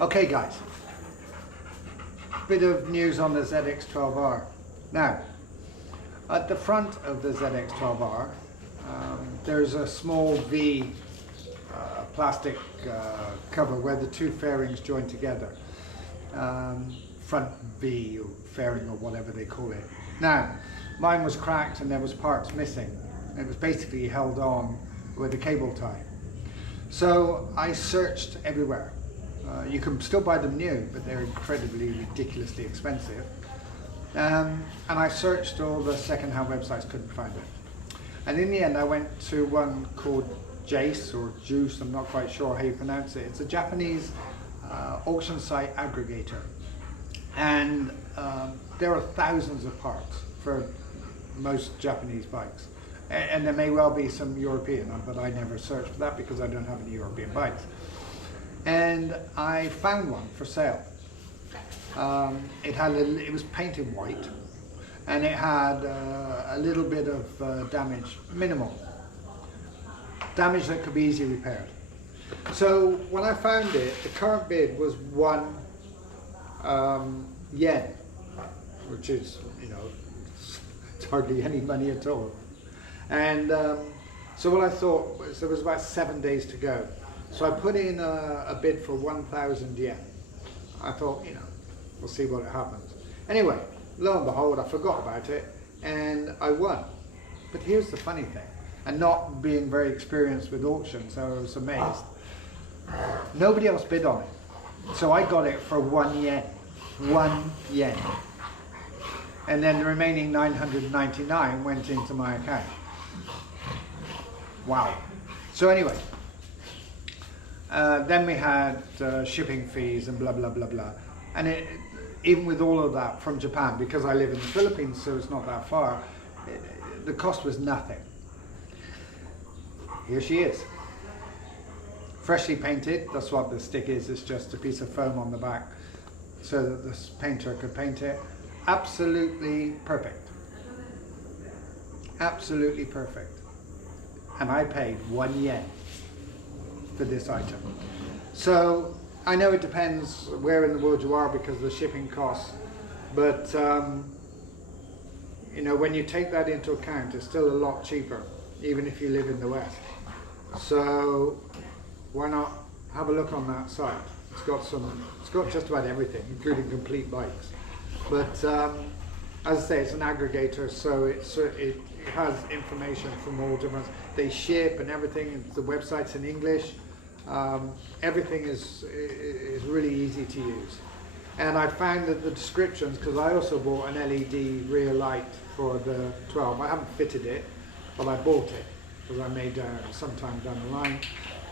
Okay guys, bit of news on the ZX12R. Now, at the front of the ZX12R, there's a small V plastic cover where the two fairings join together. Front V or fairing or whatever they call it. Now, mine was cracked and there was parts missing. It was basically held on with a cable tie. So I searched everywhere. You can still buy them new, but they're incredibly, ridiculously expensive. And I searched all the second-hand websites, couldn't find it. And in the end, I went to one called Jace or Juice, I'm not quite sure how you pronounce it. It's a Japanese auction site aggregator. And there are thousands of parts for most Japanese bikes. And there may well be some European, but I never searched for that because I don't have any European bikes. And I found one for sale. It was painted white, and it had a little bit of damage, minimal damage that could be easily repaired. So when I found it, the current bid was 1 yen, which is, you know, it's hardly any money at all. And so what I thought was there was about 7 days to go. So I put in a bid for 1,000 yen. I thought, you know, we'll see what happens. Anyway, lo and behold, I forgot about it and I won. But here's the funny thing, and not being very experienced with auctions, I was amazed. Nobody else bid on it. So I got it for 1 yen. 1 yen. And then the remaining 999 went into my account. Wow. So anyway, then we had shipping fees and blah, blah, blah, blah. And even with all of that from Japan, because I live in the Philippines, so it's not that far, the cost was nothing. Here she is. Freshly painted, that's what the stick is, it's just a piece of foam on the back so that the painter could paint it. Absolutely perfect. Absolutely perfect. And I paid 1 yen for this item. So I know it depends where in the world you are because of the shipping costs, but you know, when you take that into account, it's still a lot cheaper, even if you live in the West. So why not have a look on that site? It's got just about everything, including complete bikes. But as I say, it's an aggregator, so it has information from all different. They ship and everything. The website's in English. Everything is really easy to use. And I found that the descriptions, because I also bought an LED rear light for the 12. I haven't fitted it, but I bought it because I made sometime down the line.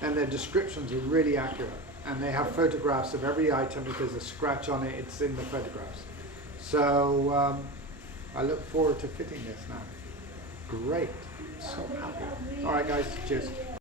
And their descriptions are really accurate. And they have photographs of every item. If there's a scratch on it, it's in the photographs. So I look forward to fitting this now. Great. So happy. All right, guys. Cheers.